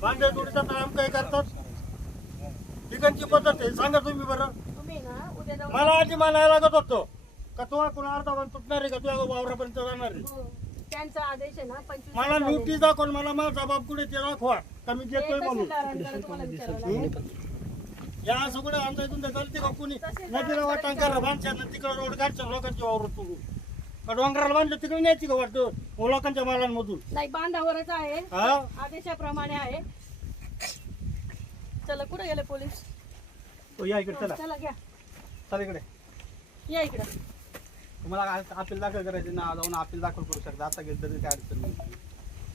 भांडे जोडीचा काम काय करतात ठिकाणची पद्धत आहे सांगा तुम्ही बरं. मला आधी म्हणायला लागत होतो का तुला कोण अर्धा वन तुटणार आहे का तुझ्या वावरापर्यंत जाणार आहे. त्यांचा आदेश आहे ना 25 मला नोटीस दाखवून मला माझा बाप कुठे ते दाखवा का मी देतोय म्हणून. या सगळं आमच्या इथून चालते का कुणी नदीला वाटा करा बांधच्या तिकडे रोड काढच्या लोकांच्या वावर तुडू का डोंगराला बांधलं तिकडे न्यायची का वाटतं लोकांच्या मालांमधून. नाही बांधावरच आहे आदेशाप्रमाणे आहे. चला कुठे गेले पोलीस. या इकडे चला चला घ्या चला इकडे या इकडे. तुम्हाला अपील दाखल करायचे ना जाऊन अपील दाखल करू शकता आता गेलं तरी काय अडचण नाही.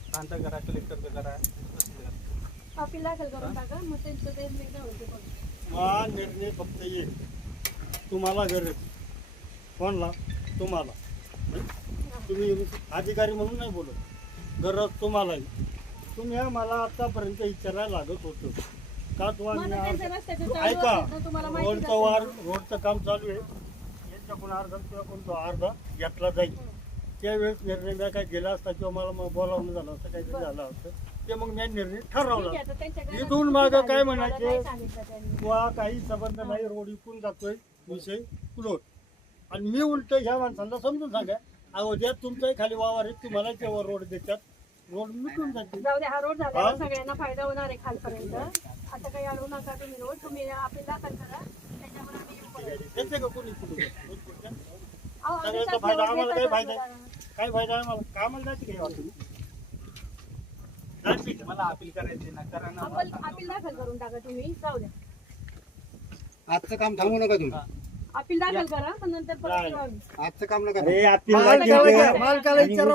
शांत करा कलेक्टर करा अपील दाखल करून टाका मग त्यांचं ते निर्णय होते. हा निर्णय फक्त येईल तुम्हाला गरज कोणला तुम्हाला तुम्ही अधिकारी म्हणून नाही बोलत गरज तुम्हाला तुम्ही मला आतापर्यंत विचारायला लागत होतं का तुम्हाला ऐका रोडचं काम चालू आहे यांच्याकडून अर्धा किंवा कोणता अर्धा घेतला जाईल त्यावेळेस निर्णय काय गेला असता किंवा मला बोलावणं झालं असतं काहीतरी झालं असतं ते मग मी निर्णय ठरवला. इथून मागं काय म्हणायचे किंवा काही संबंध नाही रोड इकून जातोय विषय क्लोज आणि मी उलट ह्या माणसांना समजून सांगा अहो ज्या तुमच्याही खाली वावर आहे तुम्हाला तेव्हा रोड देतात रोड मिटून जाते. जाऊ दे हा रोड झाला सगळ्यांना फायदा होणार आहे खालपर्यंत. आता काही अडवू नका तुम्ही रोड तुम्ही अपील दाखल करा त्याच्यावर का कोणी सगळ्याचा फायदा आम्हाला काय फायदा काय फायदा आहे मला कामाला जायची काही मला अपील करायचे ना करा ना अपील दाखल करून टाका तुम्ही. जाऊ द्या आजचं काम थांबू नका तुम्ही. अपील दाखल करा पण नंतर परत आजचं काम नका मालकाला विचारा मालकाला विचारा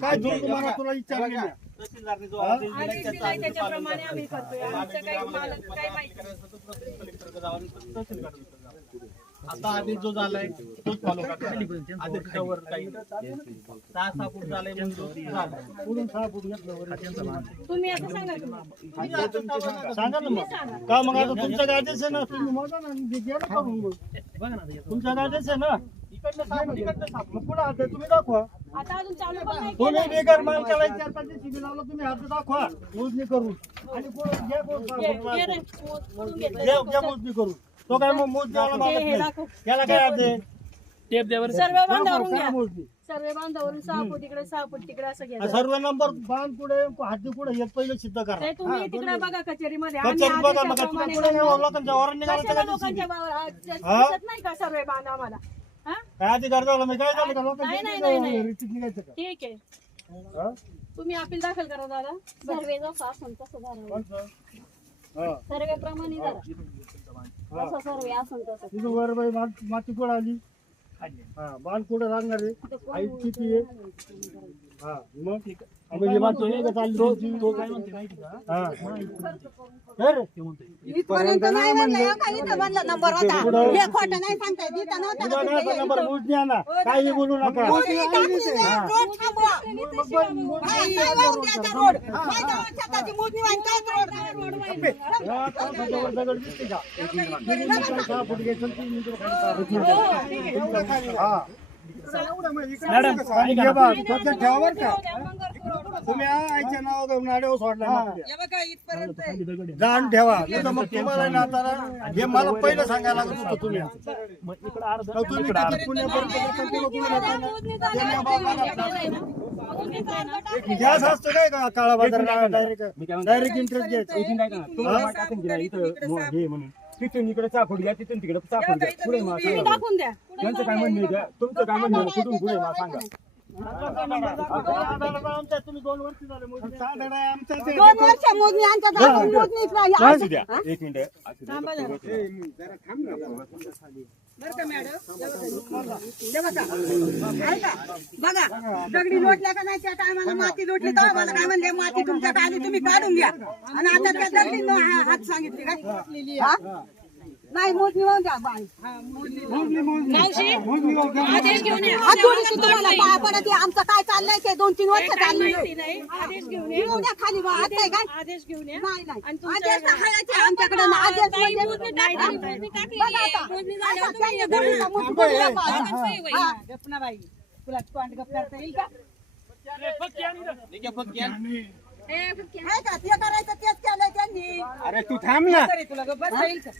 काय तुम्हाला तुला विचार त्याच्याप्रमाणे आम्ही करतोय. आमचं काही मालक काय माहिती आता आदेश जो झालाय तोच फॉलो करा. आदेशावर काही 6 फूट झालंय म्हणून 6 फूट घेतलं तुम्ही आता सांगा सांगा ना मग का मग आता तुमचा आदेश आहे ना तुम्ही बघा ना बघा ना तुमचा आदेश आहे ना तुम्ही दाखवा. आता अजून चालू पण नाही तुम्ही बेकार मालकाला विचारता शिबिर लावला तुम्ही हात दाखवा मोजणी करून आणि मोजणी करून तो काय मग मोजणी याला काय आदेश टेप द्यावर सर्व बांधावरून घ्या सर्व बांधावरून 6 फूट इकडे 6 फूट तिकडे असं घ्या. सर्व नंबर बांध पुढे हाती पुढे हे पहिलं सिद्ध करा. ते तुम्ही तिकडे बघा कचेरीमध्ये कचेरी बघा मग तुला पुढे लोकांच्या वरून निघालं का लोकांच्या दिसत नाही का सर्व बांध आम्हाला काय अधिकार झाला मी काय झालं का नाही. रिटीट निघायचं का ठीक आहे तुम्ही अपील दाखल करा दादा. सर्वे जो शासन तसं सर्वे प्रमाणे जरा सर्वे असं तसं तिथं वर बाई माती कुठं आली बाण कुठं लागणार आहे हाईट किती आहे मग म्हणजे मागतो का चालली तो काय म्हणते माहिती का इथपर्यंत नाही म्हणलं काही तर म्हणलं नंबर होता हे खोटं नाही सांगताय देता नव्हता नंबर मोजणी आणा काही बोलू नका रोड थांबवा नाही वाहून द्यायचा रोड माझ्या शेताची मोजणी व्हायची काय रोड दगड दिसते का 6 फूट घ्यायचं 3 मीटर मॅडम ठेवा बर का तुम्ही आईच्या नावावर नाड्यावर सोडला जाण ठेवा मग तुम्हाला नाताला हे मला पहिलं सांगायला लागत होतं तुम्ही गॅस असतो काय का काळा बाजार डायरेक्ट इंटरेस्ट घ्यायचं म्हणून तिथून इकडे 6 फूट घ्या तिथून तिकडे 6 फूट घ्या पुढे मला दाखवून द्या त्यांचं काय म्हणणं आहे तुमचं काय म्हणणं आहे कुठून पुढे मला सांगा. तुम्ही 2 वर्ष झाले 2 वर्ष मोजणी आमच्या मोजणी एक मिनिट बघा दगडी लोटल्या का नाही त्या टायमाला माती लोटली तर मला काय म्हणले माती तुमच्या आली तुम्ही काढून घ्या आणि आता त्या दगडी हात सांगितले काय नाही मोजणी होऊन द्या तुम्हाला पाया पडत आमचं काय चाललंय ते 2-3 वर्ष चाललंय घेऊन द्या खाली आदेश घेऊन या नाही आदेश आमच्याकडे तुला तोंड गप करता येईल का आहे का ते करायचं तेच केलंय त्यांनी. अरे तू थांब ना. तरी तुला गप्प बसता येईल का?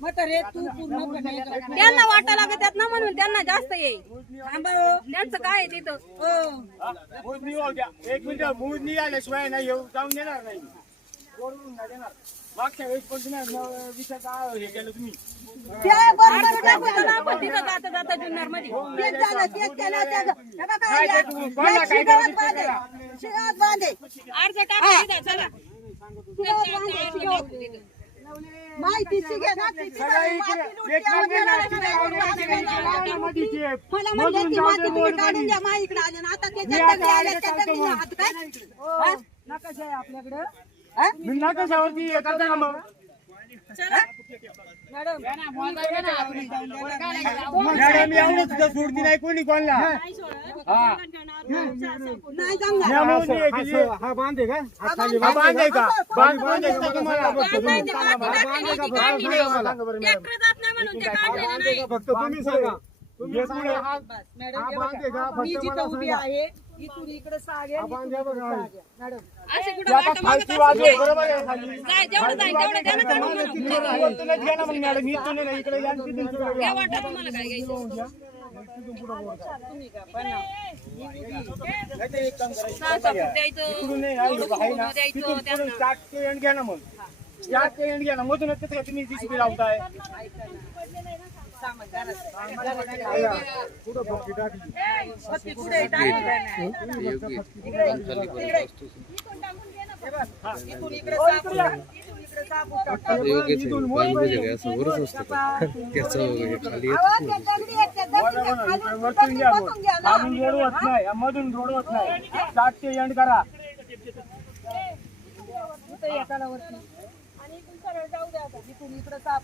म्हातारे, तू पूर्णपणे त्यांना वाटा लागत ना म्हणून त्यांना जास्त येईल. थांबा हो. त्यांचं काय आहे तिथं? हो. मोजणी होऊ द्या. एक मिनिट मोजणी आल्याशिवाय नाही येऊ जाऊन देणार नाही. सोडून नाही देणार. मागच्या वेळेस पण तुम्ही विचार काय हे केलं तुम्ही ते बरोबर टाकलं ना. आपण तिथं जाता जाता जुन्नर मध्ये तेच झालं, तेच केलं, त्याचं. हे बघा, या शिगावत बांधे, शिगावत बांधे. अर्ज टाका तिथं, चला. शिगावत बांधे, शिगावत. माहिती शिगे ना, ती शिगावी माती लुटली, आम्ही येणार नाही. मला म्हणले ती माती तुम्ही काढून द्या, माझ्या इकडे आले ना. आता ते दगडी आले, त्या दगडीने हात काय? हा? नकाशा आहे आपल्याकडं. हा? नकाशावरती करता का मग चला. मॅडम, मॅडम एवढं सुद्धा सोडती नाही कोणी कोणला नाही जमणार. हा बांधे का हा बांध. हा बांध आहे का बांध बांधायचं ट्रॅक्टर जात नाही म्हणून ते काढलेलं नाही. फक्त तुम्ही सांगा. मॅडम, हे बघा, मी जिथं उभी आहे इथून इकडे सागे, इथून इकडे सागे. मॅडम, असे कुठं वाटं मागत असतील काय? काय जेवढं जाईल तेवढं द्या ना काढून म्हणून. या वाटा तुम्हाला काय घ्यायचं? सहा फूट द्यायचं, एवढं पूर्ण द्यायचं त्यांना. घ्या ना मग चाट एंड घ्या ना मधूनच कसं काय तुम्ही जीसीबी लावताय पत्ती पुढे टाकली. इथून इकडे सहा फूट, इथून इकडे सहा फूट टाकतो. अहो, त्या दगडी आहेत, त्या दगडीच्या खाली दगडी बसून घ्या ना. खालून रोड होत नाही मधून रोड होत नाही चाट ते एंड करा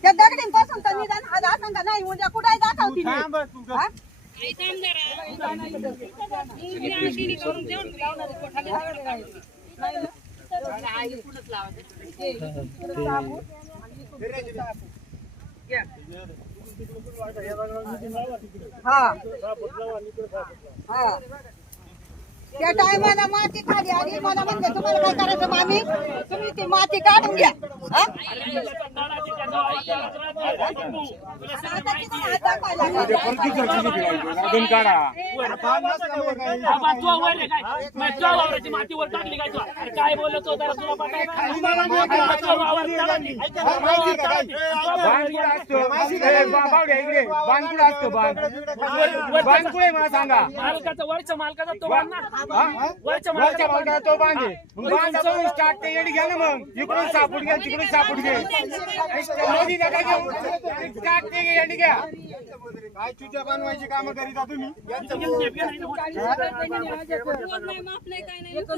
त्या दगडींपासून तर निदान हा दाखन का नाही उद्या कुठे दाखवती मी. थांब तू हा? आई थांब जरा. मी आणि तिने करून देऊन खाली हा. हा. त्या टायमाला माती खाली आली मला म्हणते तुम्हाला काय करायचं मामी तुम्ही ती माती काढून घ्या. हा? आता तिला हात दाखवायला लागला. अजून काढा मातीवर टाकली काय तू अरे काय बोलत होता तुला सांगा मालकाचा वरच्या मालकाचा तो बांध ना वरच्या वरच्या मालकाचा भागाला तो बांधे बांध चढून स्टार्ट ते एडी घ्या ना मग इकडून सापूट घ्या तिकडून सापूट घ्या मोदी नका घेऊ स्टार्ट ते एडी घ्या काय तुझ्या बनवायची कामं करीता तुम्ही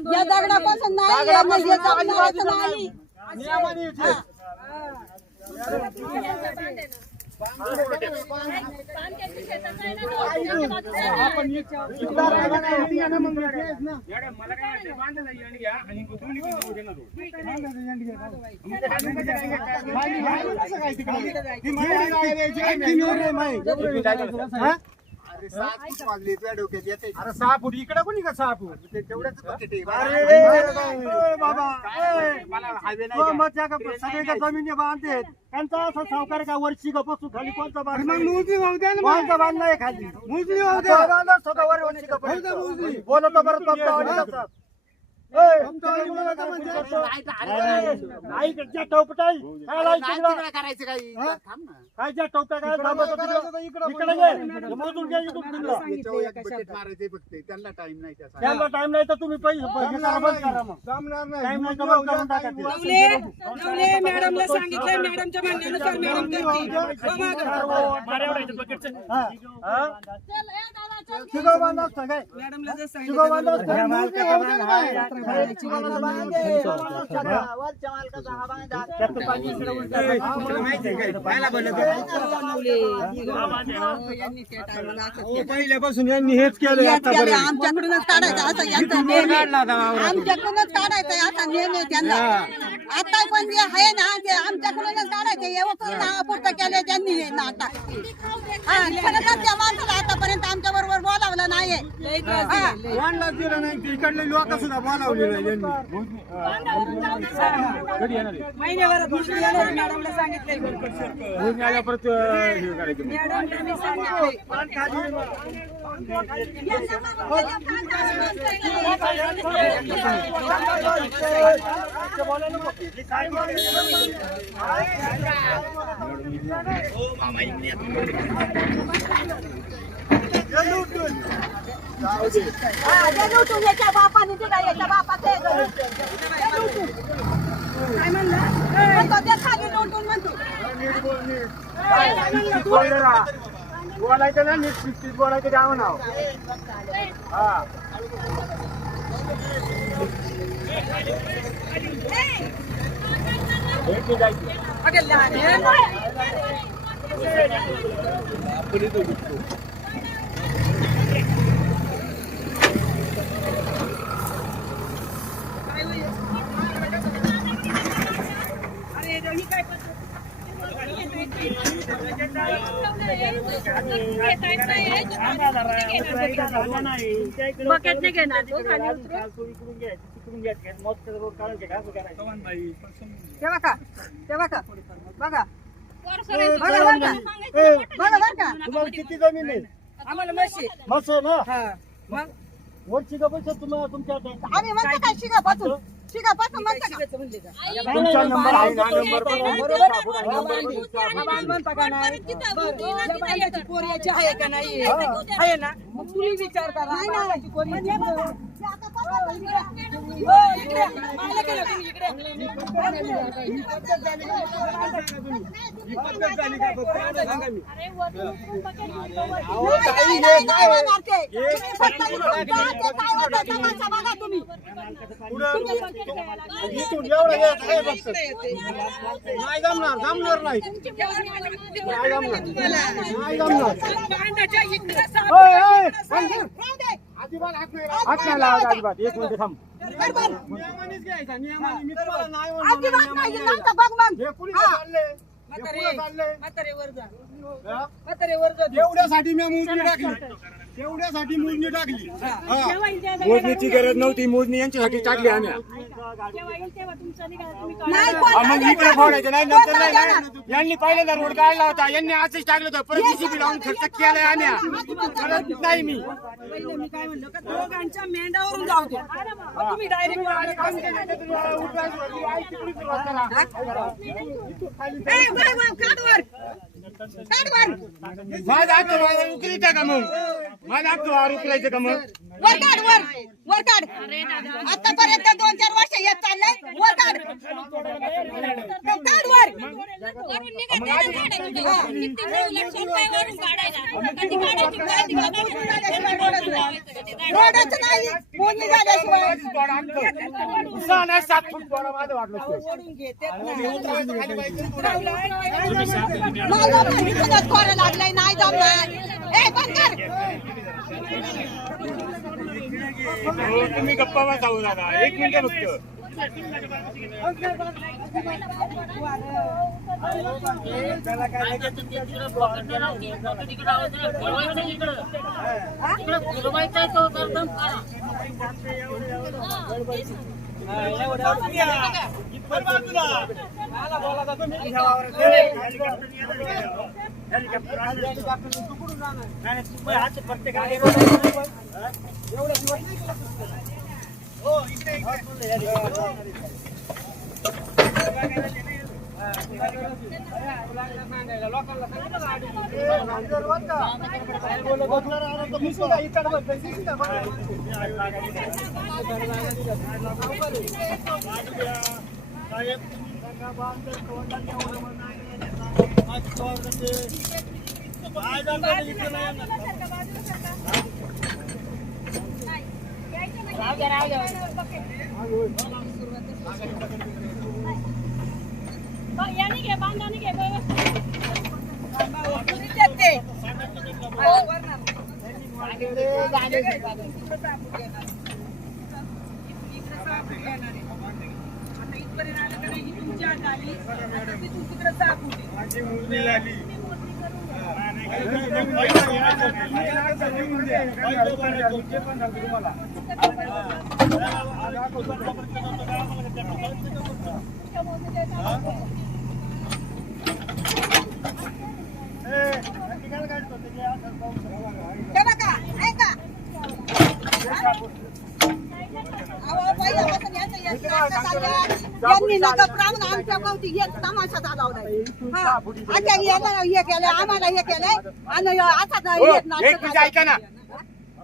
या दगडापासून नाही या दगडापासून नाही. नियमाने इथे. आपण इथला राहिला नाही, इथे या ना मग इथे आहेस ना. मला काय वाटतं, बांधायला एंड घ्या आणि दोन्ही बाजूला घे ना रोड. बांधायला एंड घ्या. खाली कसं काय तिकडे? ती मराठी काय द्यायची काय नाही. हा? अरे 6 फूट इकडे कोणी का 6 फूट तेवढ्याच अरे बाबा सगळ्या जमिनी बांधते त्यांचा असा सावकार का वरची गपसू खाली कोणता बांध कोणता बांधला आहे खाली मुजली बोलत परत ज्या टोपटाई काय ज्या टोपटा काय इकडे मोजून घ्या त्यांना टाइम नाही तर तुम्ही पैसे बंद करा मग टाइम नाही तर बंद करून टाका ते. नवले मॅडमला सांगितलंय मॅडमच्या म्हणण्यानुसार मॅडम हा. हा? शिगाव बांधा असतं काय मॅडमला जर शिगाव बांधा असतं पहिल्यापासून यांनी हेच केलं आमच्याकडूनच काढायचं असं यांचा नेम आहे. आमच्याकडूनच काढायचं असा नेम आहे त्यांना. आता पण जे आहे ना ते आमच्याकडूनच काढायचे एवढं नावापुरतं केले त्यांनी हे नाटक हा खरंच त्या माणसाला आतापर्यंत आमच्या बरोबर बोलावलं नाहीये हा. वाढला दिलं नाही तिकडले लोक सुद्धा बोलावले नाही यांनी महिन्याभरात दुसरी येणार मॅडमला सांगितलंय भोजनी आल्या परत हे करायचं मग. मॅडमला मी सांगितलंय याच्या बापाने दिला याच्या बापाचे काय म्हणलं ते खाली लुटून म्हणतो बोलायचं ना नीट बोलायचं द्यावं नाव हा भेटी जायची बकेट नाही घेणार तो खाली उतरून. तेव्हा का तेव्हा का बघा वर सरायचं. बघा बरं का बघा बरं का तुम्हाला किती जमीन आहे? आम्हाला म्हशी मस्त आहे ना हा मग वरची का पैसे तुम्हाला तुमच्या आम्ही म्हणतो काय शिकापासून शिकापासून म्हणतो का तुमचा नंबर आहे ना नंबर पोरीची आहे का नाही आहे ना मग तुम्ही विचार करा मागाची पोरी अरे वरून उतरून बकेट घेतो, बघा तुम्ही इथून एवढं घ्यायचं आहे फक्त. नाही जमणार नाही नाही जमणार अजिबात हात नाही लावायचा अजिबात एक मिनिट थांब नियमानेच घ्यायचा नियमाने मी तुम्हाला नाही अजिबात नाही म्हणणार नंतर बघ मग हे पुढे चालले हे पुढे चालले हा? म्हातारे तेवढ्यासाठी मी मोजणी टाकली तेवढ्यासाठी मोजणी टाकली मोजणीची गरज नव्हती मोजणी यांच्यासाठी टाकली आम्ही जेव्हा येईल तेव्हा तुमचं निघाल तुम्ही नाही मग इकडे फोडायचं नाही नंतर नाही यांनी पहिल्यांदा रोड काढला होता यांनी असंच टाकलं होतं परत जीसीबी लावून खर्च केलाय आम्ही परत नाही मी मी काय म्हणलं का दोघांच्या मेंढावरून जाऊ द्या तुम्ही डायरेक्ट माझा हक्क उकलीचा का मग माझा हक्क वार उकलायचं का मग वर काढ आतापर्यंत 2-4 वर्ष येत चाललंय वर काढ काढ वर वरून निघत आहे ना झाडं कुठं? किती सवलत सोडताय वरून काढायला. कधी काढायची रोडच नाही मोजणी झाल्याशिवाय नाही 7 फूट गोळा माझं वाटलं कोरा लागलाय नाही जमणार ए बंद कर तुम्ही गप्पा बसावं दादा 1 मिनिट फक्त याने घे बांधाने घे व्यवस्थित. आग आली आता तिथून तिकडे 6 फुटी माझी मुलगी झाली. हे बघा ऐका अहो पहिल्यापासून यांनी नका प्राण आमच्या गावठी हे तमाशा चालवलाय हा आता याला हे केलंय आम्हाला हे केलंय आणि आता हे एक नाटक मिनिट ऐका ना.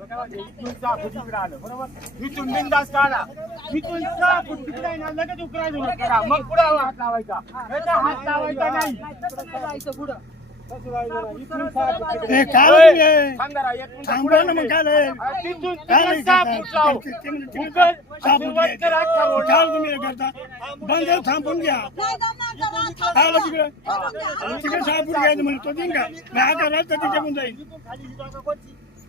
इथून 6 फूट इकडे आलं बरोबर. इथून बिनधास्त काढा. इथून 6 फूट तिकडे आहे ना लगेच उकरायचं सुरू करा. मग पुढे हात लावायचा. याचा हात लावायचा नाही. जायचं पुढं इथून 6 फूट तिकडे. हे काय तुम्ही? थांब जरा, एक मिनिट थांबा पुढे ना मग ये. काय लय? तिथून काय तिकडे नाही 6 करता? फूट लाव. तिकडे उकल. 6 फूट सुरुवात कर अख्खा रोडला. काय तुम्ही हे करता? बंद थांबून घ्या. काय आलं तिकडे? तिकडे 6 फूट घ्यायचं म्हणजे तो देईन का? नाही आता राहतं तिच्याकडून जाईल.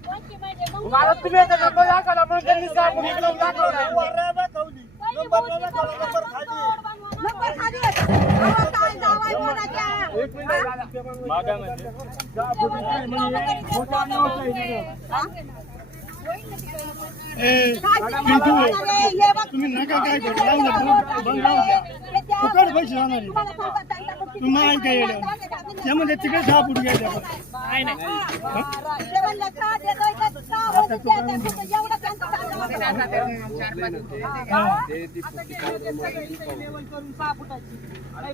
कोणती म्हणजे मग मला तुम्ही आता नंबर दाखवला म्हणून त्यांनी 6 फूट इकडे दाखवला. नंबर खाली आहे. अहो, काय जावाई बोलायच्या एक मिनिट झाला. मागा म्हणजे 6 फूट इकडे म्हणजे मोठा नव्हता इकडे. ए, पिंटू, तुम्ही नका काय करू. राहून द्या. बंद राहून द्या. फुकट पैसे राहणार आहे. तुम्ही ऐका येडं. त्यामध्ये तिकडे 6 फूट घ्यायचे आपण. नाही नाही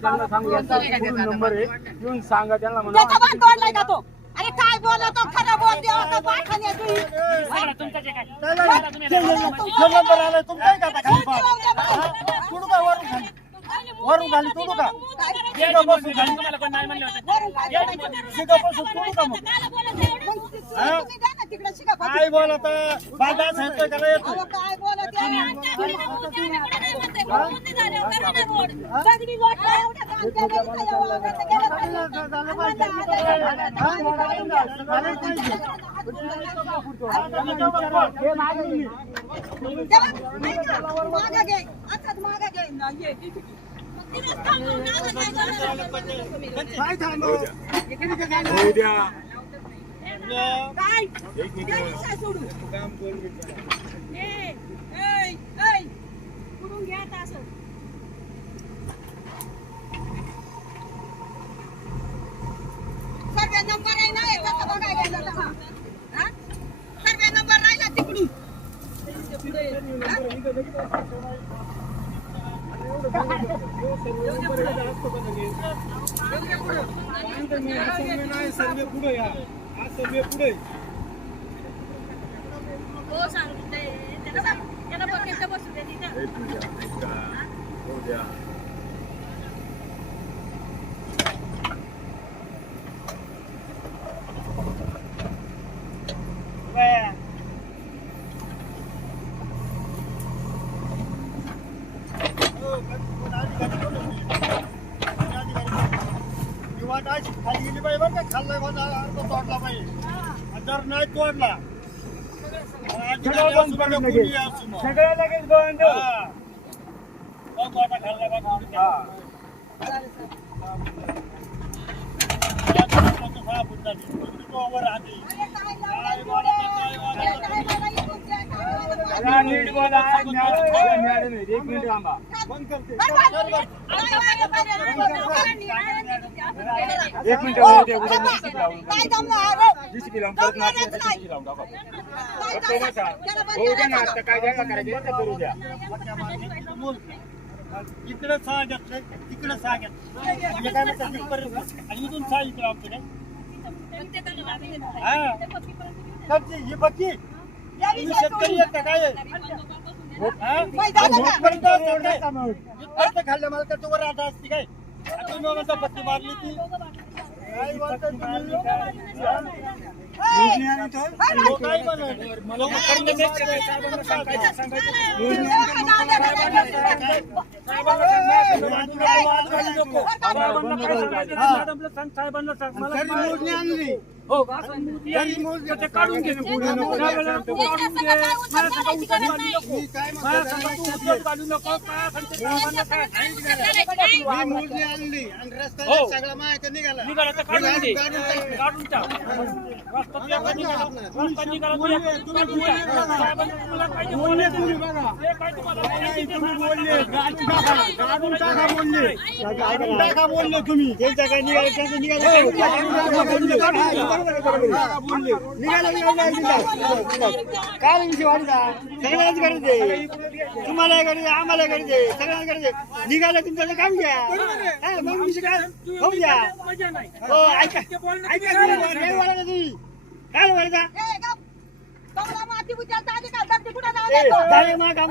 त्यांना सांगू यांचा कुठून नंबर आहे घेऊन सांगा त्यांना म्हणा. तोडलाय का तो अरे काय बोलतो खरं बोल देवा का पाठवणे तुम्ही सांगा ना तुमचं जे काय तो नंबर आलाय तुमचा आहे का आता खाली पहा. तुडू का वरून खाली? वरून खाली तुडू का? या बसून खाली तुम्हाला कोण नाही म्हणलं होतं. या बसून. शिकापासून तुडू का मग? तुम्ही द्या ना तिकडे शिका काय बोलत बाजार सांगतोय का येतो? अहो, काय बोलत मागा घे आता मागा घे ना ये काय थांबव? होऊ द्या. काय एक मिनिट. त्या दिशा सोडून काम बोल कुठून घ्या आता असं सर्व नंबर आहे ना एका बघायला गेला हा हा? सर्व नंबर राहिला तिकडून सर्वे पुढे या. हा सर्वे पुढे. हो सांगते त्याला बघायचं बसू दे तिथं होऊ द्या. खाली गेली पाहिजे बरं का? खाल्लाय माझा अर्थ तोडला पाहिजे. जर नाही तोडला सगळं बंद करून लगेच. सगळं लगेच बंद. जरा नीट बोला. मॅडम आहे. एक मिनिट थांबा. एक मिनिट होऊ द्या. उद्या DCP लावून काय जमलं DCP लावून परत नाच DCP लावून टाका. फक्त बसा. होऊ द्या ना आता काय द्यायला करायचं ते करू द्या. इकडे 6 घेतलं तिकडे 6 घेतलं म्हणजे काय म्हणतात तिथपर्यंत आणि इथून 6 इकडे आमचं काय हा खर्ची ही बघी तुम्ही शेतकरी आहेत का काय इथपर्यंत खाल्ल्या मला तर वर आता असते काय तुम्ही म्हणता पत्ती मारली ती काय बोलताय तुम्ही? काय म्हणत मला साहेबांना सांग, वाद घालू नको. साहेबांना काय सांगायचं ते मॅडमला सांग, साहेबांना सांग. मला तरी काय- मोजणी आणली हो का? तर ते काढून घे ना पुढे. त्यावेळेला तू काढून घे. माझ्या संग उचल घालू नको. माझ्या संग तू उचल घालू नको. माझ्या संग ते साहेबांना काय मी मोजणी आणली आणि रस्त्याला हो. सगळा माहिती निघाला निघाला तर काढून दे. काढून टाक. काढून टाक. रस्ता तुझ्या का निघाला? रस्ता निघाला तुझ्या का? तू काढून टाक. साहेबांना तुला पाहिजे बोलायचं. जे काय तुम्हाला बोलायचं ते बोलले काढून टाका बोलले काढून टाका बोलले तुम्ही त्यांच्या काय निघाले त्यांचं निघाले काय विषय वाढता सगळ्यांनाच गरज आहे तुम्हाला गरज आहे आम्हाला गरज आहे सगळ्यांना गरज आहे निघालं तुमचं काम घ्या हा, मग विषय काय होऊ द्या मजा नाही. हो ऐका ऐका नाही वाढा तुम्ही काय वाढता ए, गप. कमला माती उचलता आली का? दगडी कुठं लावल्या तो? झाले मग काम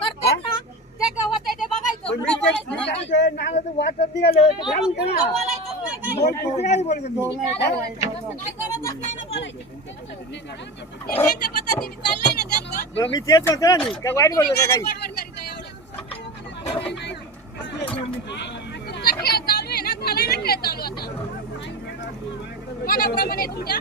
करतात ना ते गवत आहे ते बघायचं पुढं बोलायचं नाही काय. वाटत निघालं ते घालून घ्या ना. बोलायचंच नाही काय. बोल, काय बोलायचं तो? काय गरजच नाही ना बोलायची. ते त्यांच्या पद्धतीने चाललंय ना त्यांचं. मग मी तेच होतं ना मी. काय वाईट बोललो का काही बडबड करीत आहे एवढं. तुमचा खेळ चालू आहे ना, झाला ना खेळ चालू आता. मनाप्रमाणे तुमच्या